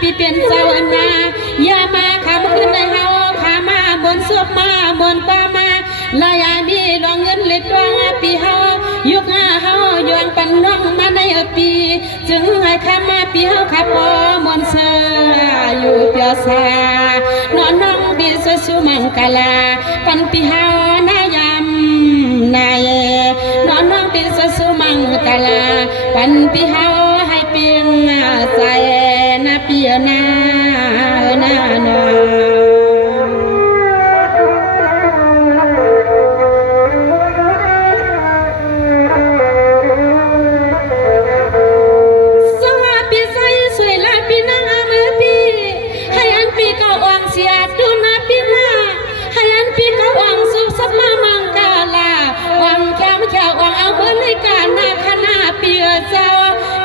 ปีเป็นเจ้าอันนาอย่ามาขำขึ้นในเฮาขามาบนสวบมาบนป้ามาลายมีรองเงินเล็กตัวปีเฮายุคเฮายวงปันน้องมาในปีจึงให้ข้ามาปีเฮาขับปอมนเสืออยู่เปียสานอนน้องดีสวยสุมังกลาปันปีเฮานายำนายนอนน้องดีสวยสุมังกลาปันปีเฮาให้เปียงใจนาเปียนานานา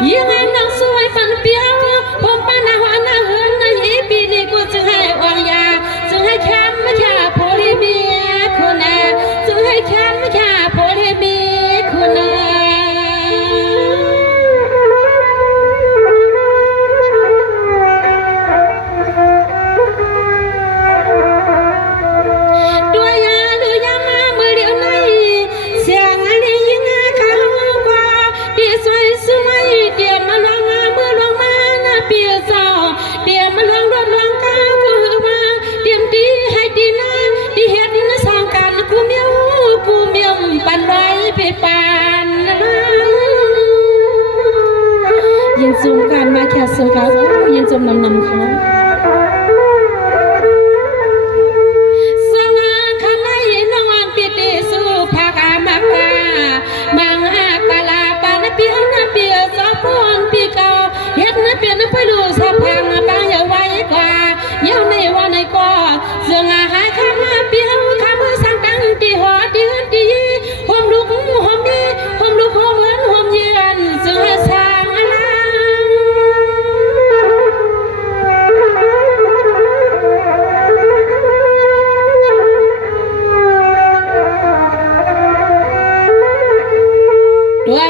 ยิ่งให้น้องสวยฝันเปียวผมป้าหน้าหัวหน้าเฮือนในปีนี้กูจึงให้วางยาจึงให้แคมไม่แค่โพลีเมียคุณนะจึงให้แคมไม่แค่โพลีเมียคุณนะด้วยยาหรือยามาเมื่อเดียวในเสียงอะไรยิ่งเข้ากว่าดีสวยสวยเดี๋ยวมาลองมาเมื่อลองมาหน้าเปียเจ้าเดี๋ยวมาลองรถลองก้าวกูมาเดี๋ยวดีให้ดีนะดีเฮ็ดดีนะสร้างกันกูเมียวปันไรไปปานยินจุ่มกันมาแค่สุขยินจุ่มนำเขาไปดูสะพานบางอย่าไว้กว่าเย้าในวันในก่อเสื่องอาหารข้ามาเปียวข้ามือสั่งดังตีหัวตีหันตีหอมลุกหอมยีหอมลุกหอมเหมือนหอมเยือนเสื่องสร้างอะไรด้วย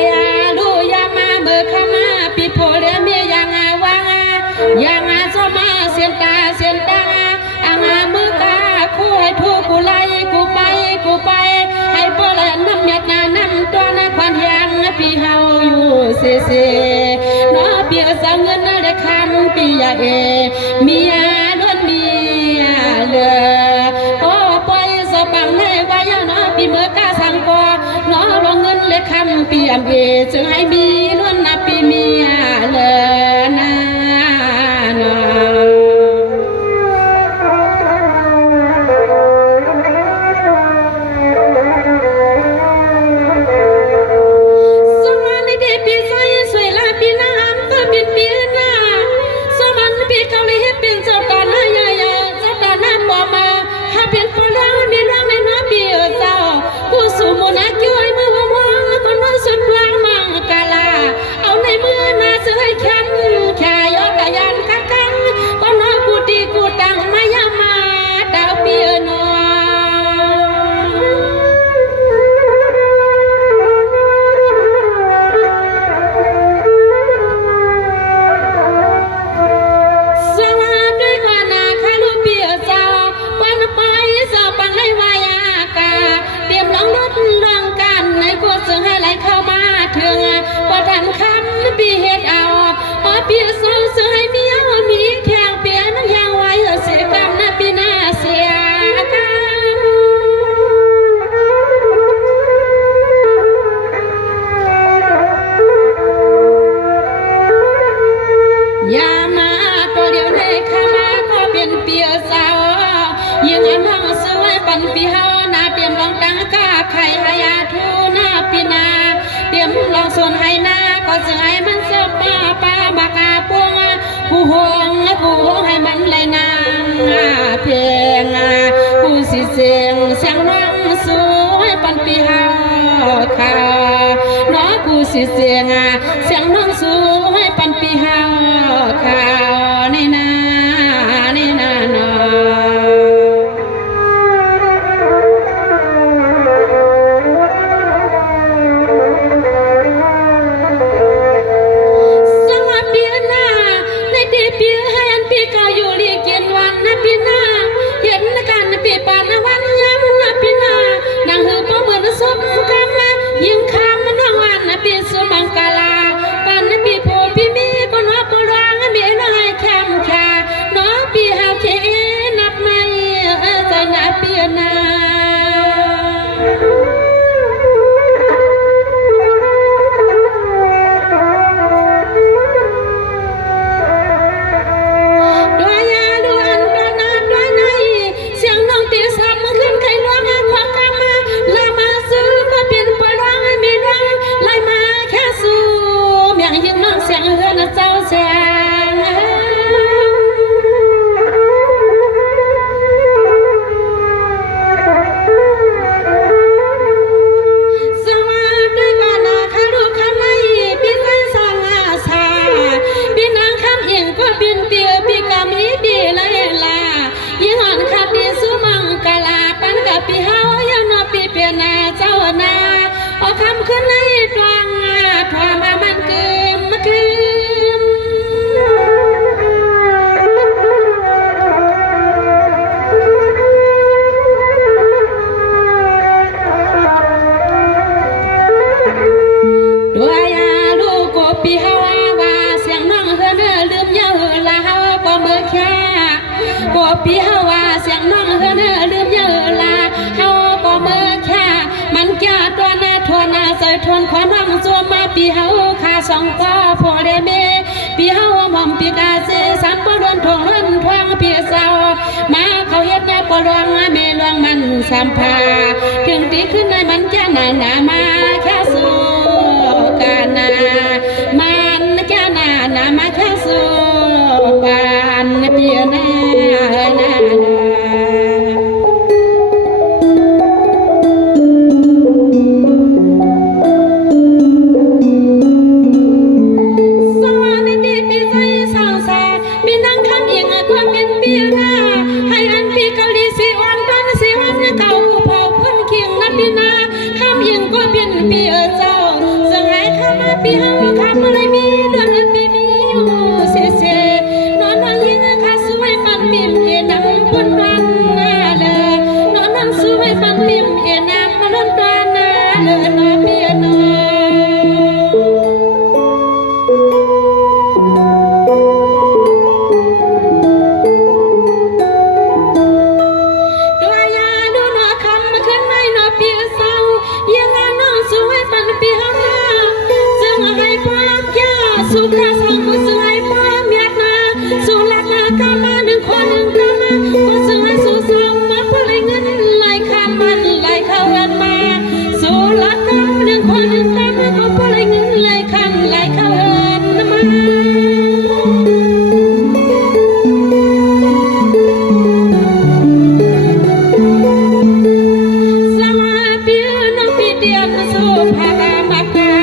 ดูยามาเมื่อข้ามาปีโพเลียเมียยังยังสมาเสียนตาอังมือกาคู่ให้ทั่วกูไล่กูไปให้ปล่อยน้ำหยดน้ำตัวน้ำควันแหงพี่เฮาอยู่เสียน้อเปียสาวเงินได้คำปียาเมียล้วนเมียเหลือโอ้ปล่อยสบังให้ไว้น้อปีมือกาสังกอน้อลงเงินเลยคำปีจึงให้มีล้วนนับปีเมียเหลือนะปีเฮานาเตรียมลองตังก้าไข่หายาทูนาปีนาเตรียมลองส่วนให้นาก็จะให้มันเสียป้าบากาปวงกูหงให้มันเลยนางเพียงกูสิเสียงน้องสวยปันปีเฮาค่ะน้องกูสิเสียงน้องสวยปันปีเฮาค่ะในนานาเปียให้อัน ก็อยู่ลีกินวันนะพี่นาเห็นกันปีปานวันย้ำนะพี่นาดังหือบ่เหมือนสมกันมายิ่งคำมันน้องวันนะพี่สุมังกาลาปานนะพี่โพพี่มีก็นอกก็ร้องมีน้อยแคมชาน้องพี่หาเขนับในใจนะพี่นาเจ้าแสงสวัสดีกันนะข้าลูกข้าไม่พี่ใจสังอาสาพี่นางคำเอียงก็บินเตียวพี่กามีดีเลยล่ะยิ่งอ่อนขับดีสุมังกาลาปันกับพี่เฮายังนอพี่เปียนาเจ้านาเอาคำขึ้นในตวงถวามามันเกิมมาคืนพี่เฮาว่าเสียงน้องเฮือนลืมเยอะละเฮาก็เมื่อแค่ก็พี่เฮาว่าเสียงน้องเฮือนลืมเยอะละเฮาก็เมื่อแค่มันแก่ตัวหน้าทวนหน้าใส่ทวนขวานน้องจัวมาพี่เฮาขาสองก็พอเดเมพี่เฮาหม่อมพี่กาเสสันบ่โดนทวงเล่นทวงพี่สาวมาเขาเฮ็ดในปลวงเมลวงมันสัมภาถึงตีขึ้นในมันแก่หน้ามาแค่สู้กันนามันแค่หน้ามาแค่สู้ปานเปียนาพี่เฮาคำอะไรมีเดือนปีมีอยู่เสียเสียนอนนั่งยิงข้าสวยปันปิ่มเอ็นังบนรันนาเลยนอนนั่งสวยปันปิ่มเอ็นังบนรันนาเลยนอนเปียนด้วยยาดูนอคำมาขึ้นในนอเปียเศร้ายังงานนอสวยปันปีเฮาให้ความยาสุขสังสวยความยัดนาสุลักนากามาหนึ่งคนหนึ่งกามาก็สวยสุสังมาพลัยเงินไหลข้ามมันไหลเข้าเงินมาสุลักกาหนึ่งคนหนึ่งกามาก็พลัยเงินไหลข้ามไหลเข้าเงินมาสมาปีน้องปีเดียมสุภาพมากา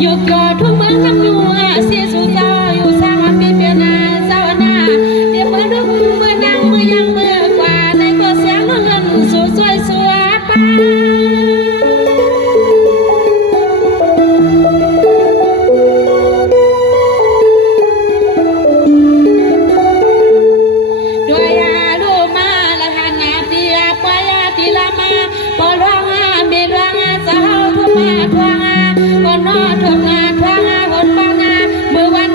อยู่ก่อทุ่งเมืองน้ำนัวเสียสู่เจ้าอยู่สร้างปีเปียนาเจ้าหน้าเดี๋ยวเมื่อดึกเมื่อนั่งเมื่อยังเมื่อกว่าในก็เสียงเงินสู่สวยสัวป้าด้วยยาลูมาละหันนาเปียปายาติลามาปอร้องเมร้องเจ้าทุ่มาทวงก็นอทวงนาทวงหนปางเมื่อวัน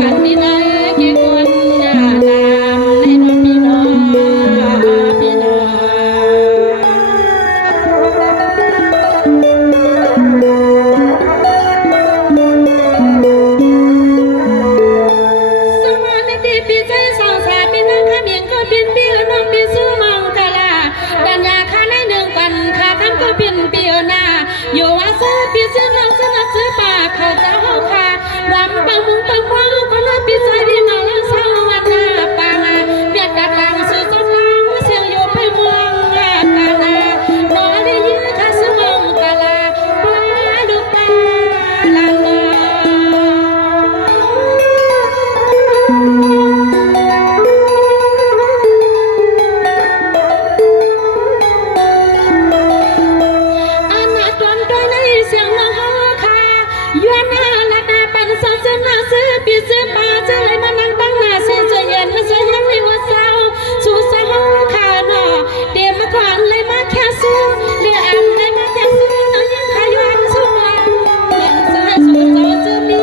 พันนี่นะกี่คนนามในน้องพี่น้องพี่น้องสมาในที่ปีใจสองสาปีนังข้าเมียงก็เป็นปีน้องปีสู้มังกลาดันยาข้าในหนึ่งกันข้าคำก็เป็นปีหน้าอยู่ว่าซื้อปีซื้อน้องซื้อนักซื้อป่าเขาเจ้าค่ะรำปังมุงปังว้าวก็น่าปีใจดีมาแล้วสาววันหน้าปังเบียดดักดังสู่สองลังเสียงอยู่ไปเมืองกาลานอนได้ยินข้าซื้อมังกลาปลาดูปลาลาลาปีเสือป่าเจอเลยมานั่งตั้งหน้าเสียใจเย็นมาเสียยังไม่ว่าเศร้าสู่สาวขาหนอเดี๋ยวมาก่อนเลยมาแค่สู้เรียอันเลยมาแค่สู้น้องยังขายวันสู้เราเล่นเสือสู่เจ้าเสือมี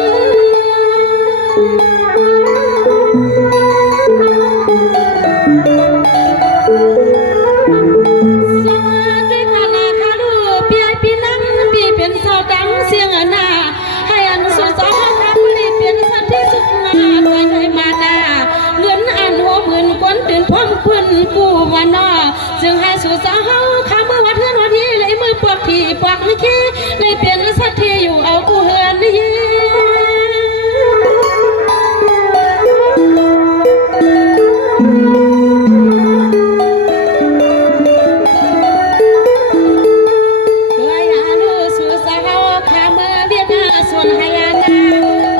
สวัสดีค่ะนาคาดูปีปีนั่งปีเป็นสาวดังเสียงหน้าให้อันสู่สาวเป็นสัตว์ที่สุดนาโดยไทยมานาเงินอันหัวหมื่นก้นตื่นพร้อมคุณกูวานอจึงให้สู่สาวข้าเมื่อวันเทือนวันที่เลยมือปวกที่ปวกไม่ขี้เลยเปลี่ยนสัตว์ที่อยู่เอากูเฮือนนี่ด้วยอาลูสู่สาวข้าเมื่อเบียดหน้าส่วนให้อาณา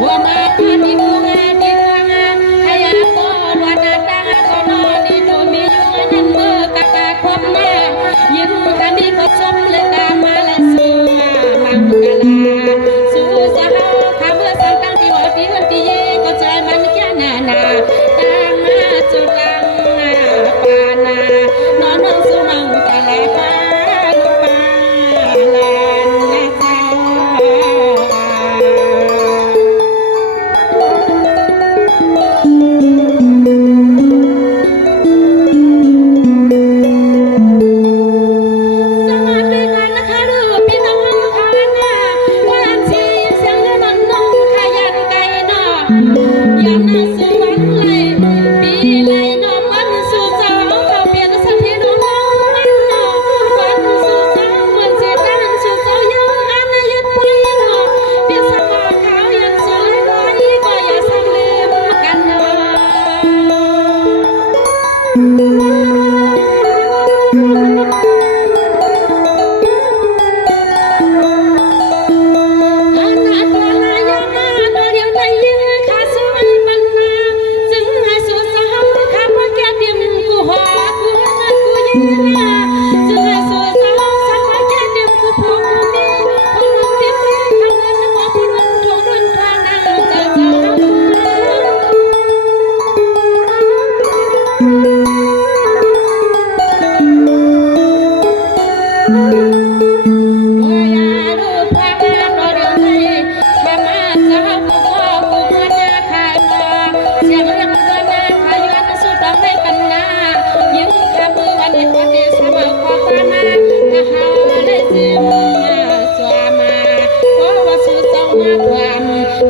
ว่ามาปานิมูงานดีกว่างานให้อาโตลวนอาตังก็นอนดีดูมีอยู่นั่นเมื่อกะกะความมายินกะมีก็สมเลยกามาและสู่มังกลาสู่สาวข้าเมื่อสังตั้งที่ว่าที่วันที่เย่ก็ใจมันแค่นานาตังมาจุดังปานาน้องน้องสู่มังกลาปาลูปาลานนาสาว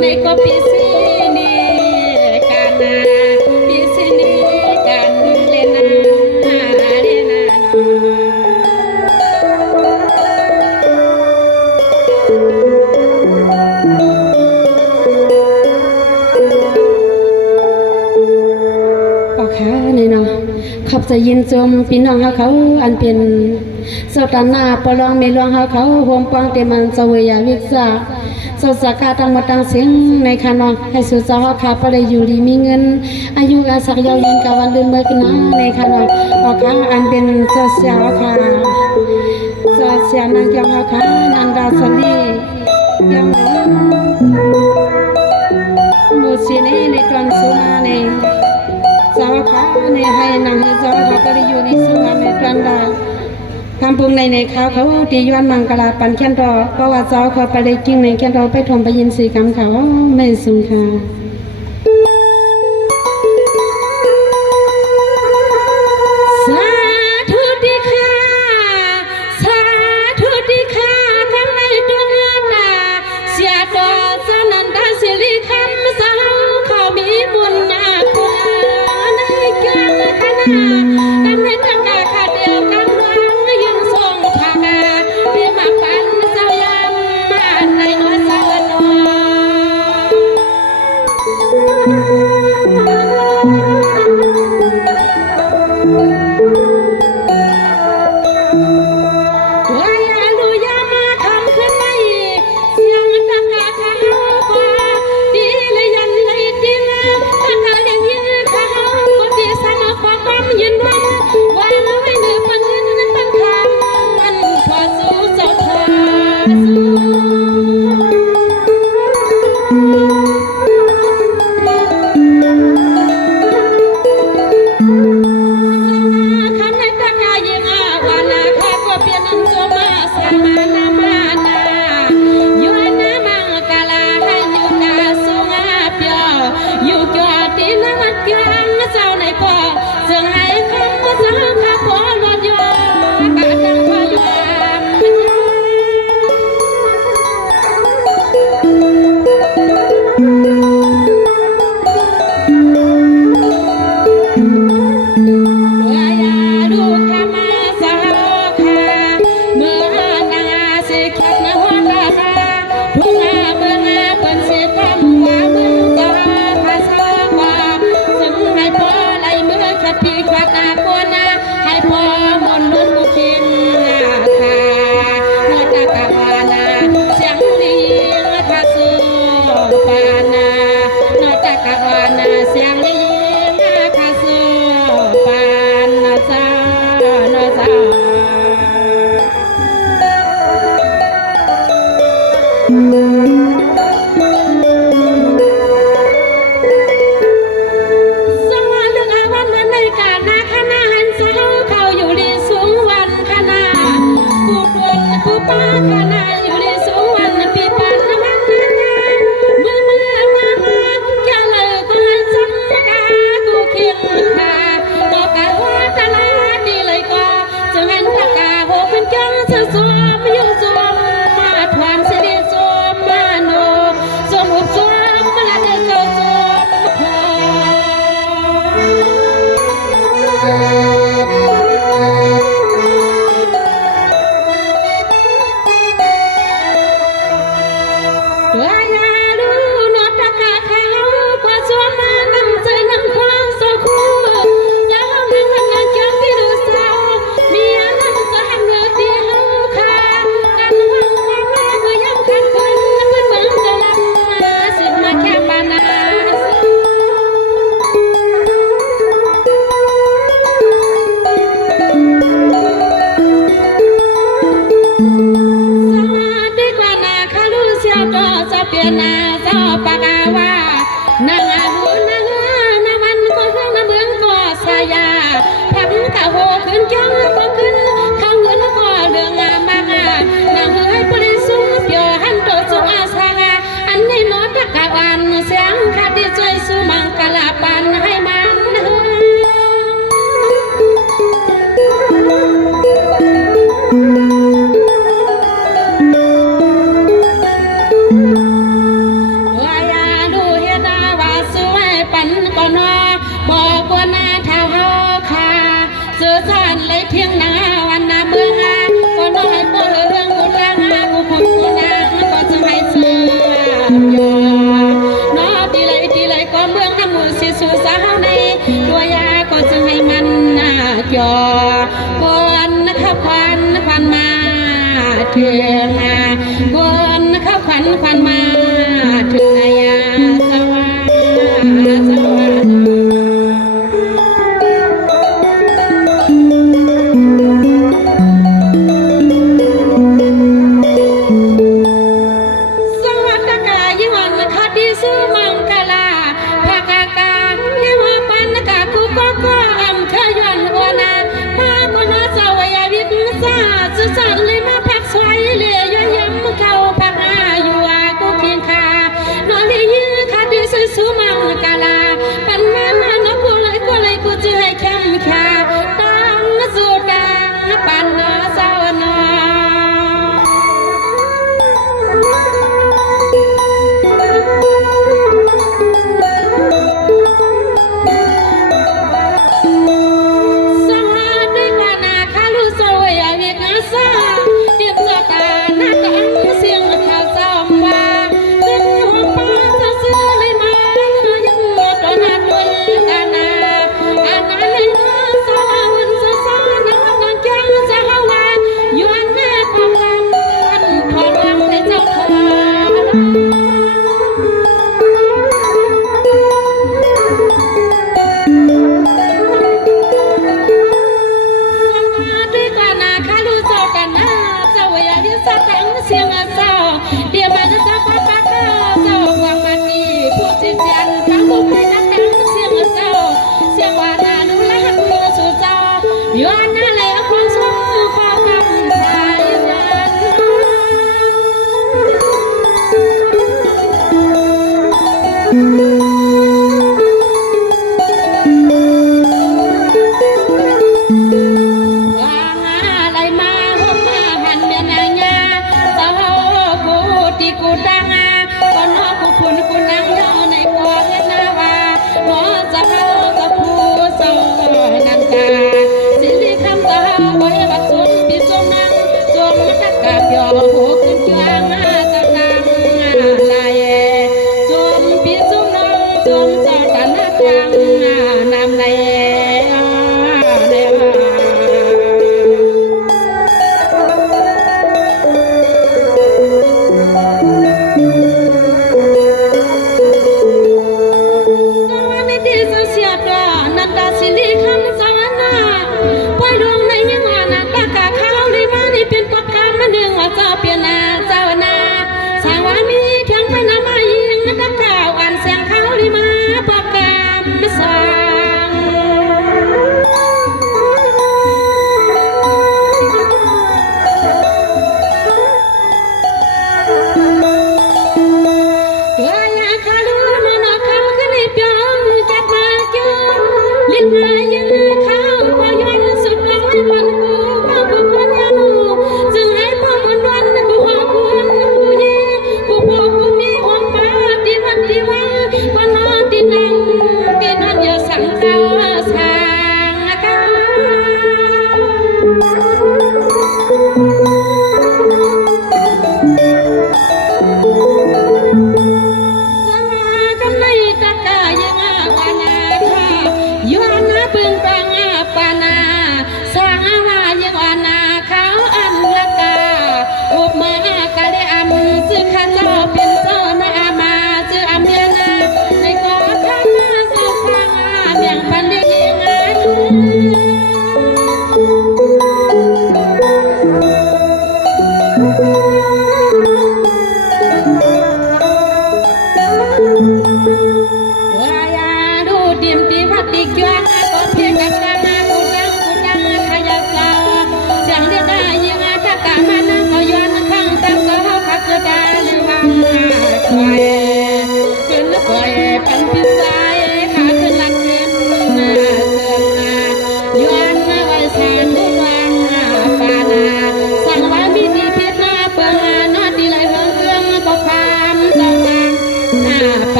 ในก็ปีซีนีกันนาปีซีนีกันเลนาเลนาปากขาเนี่ยเนาะขับจะยินจมพี่น้องเขาอันเป็นสตานาปลองมีลวงเขาห่วงปังเตมันสวยยาวิกษาสดสักการตั้งมาตั้งเสียงในคานองให้สุดสาวขาปเลยอยู่ดีมีเงินอายุอาศักยาวยินกาวันเดินเมื่อกี้นะในคานองออกขาอันเป็นสดสาวขาสดสาวนางยองขานันดาสลียังมูสิเนในตอนสุนาในสาวขาในให้นางสาวขาปเลยอยู่ในสุนาในตอนดาคำพูดในเขาตีย้อนมังกรปันแค่นรอเพราะว่าเจ้าเขาไปเลยกิ้งในแค่นรอไปทมไปยินสีคำเขาไม่สูงค่ะ เ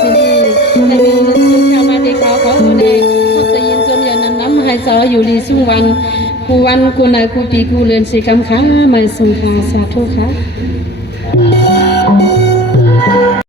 สิดีให้มีเงินสุขเข้ามาที่เขาเน่เขาจะยินจมอย่าน้ำให้เจ้าอยู่ดีสุ่งวันกูนายกูปีกูเลือนสีกำค้าไม่สุงคาสาธุค่ะ